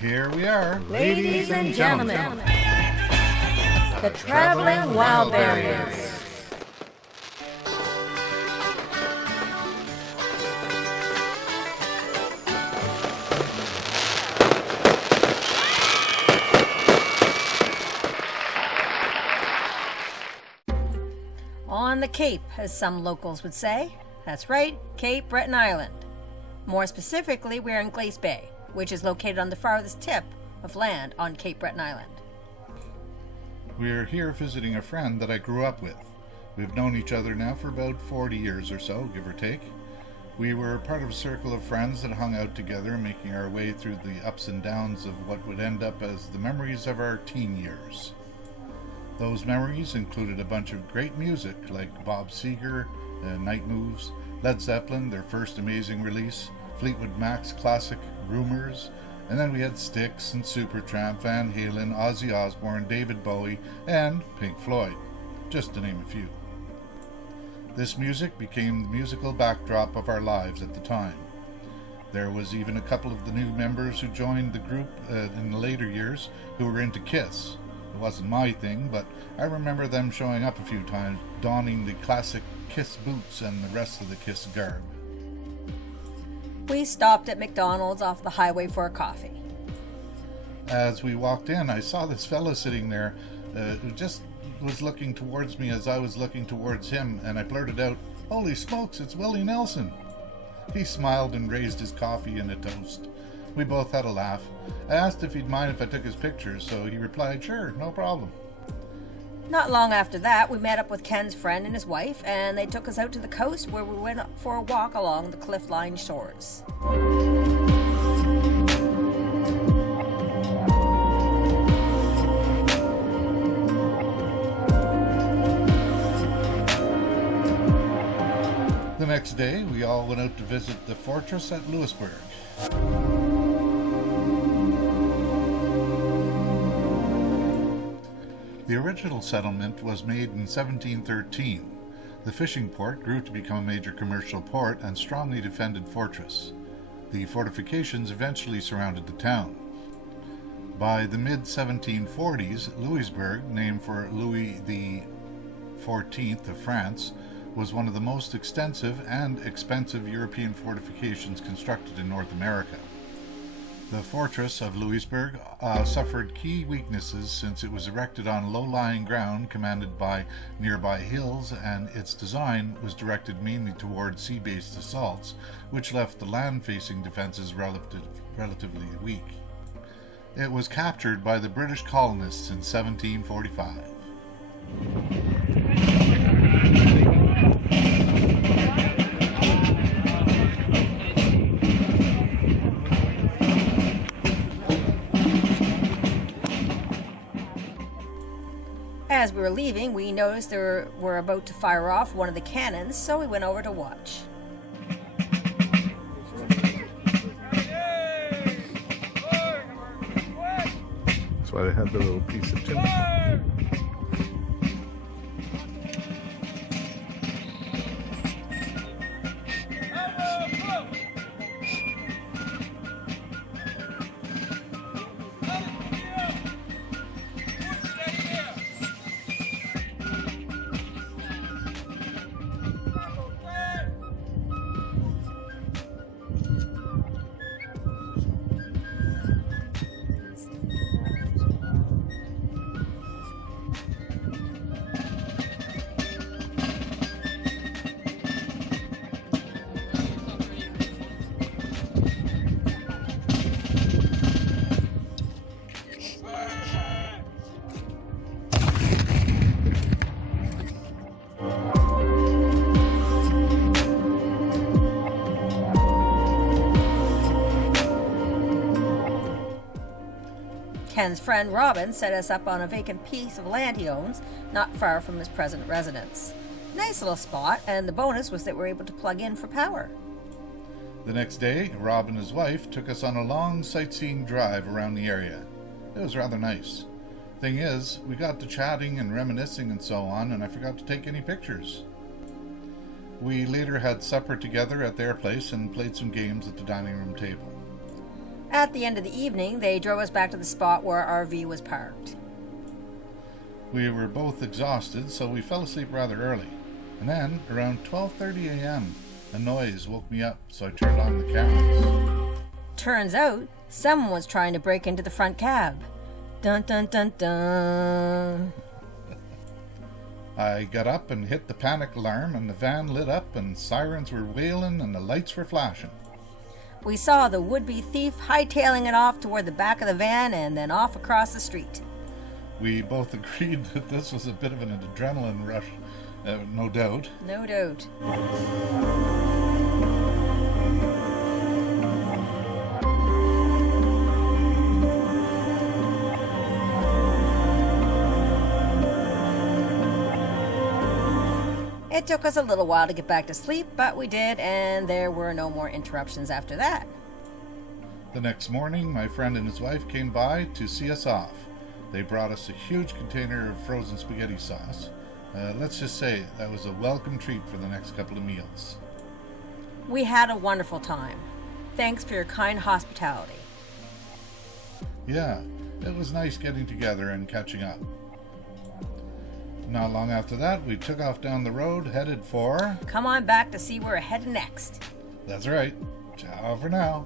Here we are. Ladies and gentlemen, the Traveling Wildberries. On the Cape, as some locals would say. That's right, Cape Breton Island. More specifically, we're in Glace Bay, which is located on the farthest tip of land on Cape Breton Island. We're here visiting a friend that I grew up with. We've known each other now for about 40 years or so, give or take. We were part of a circle of friends that hung out together, making our way through the ups and downs of what would end up as the memories of our teen years. Those memories included a bunch of great music like Bob Seger, Night Moves, Led Zeppelin, their first amazing release, Fleetwood Mac's classic Rumours, and then we had Styx and Supertramp, Van Halen, Ozzy Osbourne, David Bowie, and Pink Floyd, just to name a few. This music became the musical backdrop of our lives at the time. There was even a couple of the new members who joined the group in the later years who were into Kiss. It wasn't my thing, but I remember them showing up a few times, donning the classic Kiss boots and the rest of the Kiss garb. We stopped at McDonald's off the highway for a coffee. As we walked in, I saw this fellow sitting there who just was looking towards me as I was looking towards him, and I blurted out, "Holy smokes, it's Willie Nelson." He smiled and raised his coffee in a toast. We both had a laugh. I asked if he'd mind if I took his picture, so he replied, "Sure, no problem." Not long after that, we met up with Ken's friend and his wife, and they took us out to the coast where we went for a walk along the cliff-lined shores. The next day, we all went out to visit the fortress at Louisebourg. The original settlement was made in 1713. The fishing port grew to become a major commercial port and strongly defended fortress. The fortifications eventually surrounded the town. By the mid-1740s, Louisbourg, named for Louis XIV of France, was one of the most extensive and expensive European fortifications constructed in North America. The fortress of Louisbourg suffered key weaknesses since it was erected on low-lying ground commanded by nearby hills, and its design was directed mainly toward sea-based assaults, which left the land-facing defenses relatively weak. It was captured by the British colonists in 1745. As we were leaving, we noticed they were about to fire off one of the cannons, so we went over to watch. That's why they had the little piece of timber. Ken's friend Robin set us up on a vacant piece of land he owns, not far from his present residence. Nice little spot, and the bonus was that we were able to plug in for power. The next day, Rob and his wife took us on a long sightseeing drive around the area. It was rather nice. Thing is, we got to chatting and reminiscing and so on, and I forgot to take any pictures. We later had supper together at their place and played some games at the dining room table. At the end of the evening, they drove us back to the spot where our RV was parked. We were both exhausted, so we fell asleep rather early. And then, around 12:30 a.m., a noise woke me up, so I turned on the cameras. Turns out, someone was trying to break into the front cab. Dun dun dun dun. I got up and hit the panic alarm, and the van lit up, and sirens were wailing, and the lights were flashing. We saw the would-be thief hightailing it off toward the back of the van and then off across the street. We both agreed that this was a bit of an adrenaline rush, no doubt. No doubt. It took us a little while to get back to sleep, but we did, and there were no more interruptions after that. The next morning, my friend and his wife came by to see us off. They brought us a huge container of frozen spaghetti sauce. Let's just say that was a welcome treat for the next couple of meals. We had a wonderful time. Thanks for your kind hospitality. Yeah, it was nice getting together and catching up. Not long after that, we took off down the road, headed for... Come on back to see where we're headed next. That's right. Ciao for now.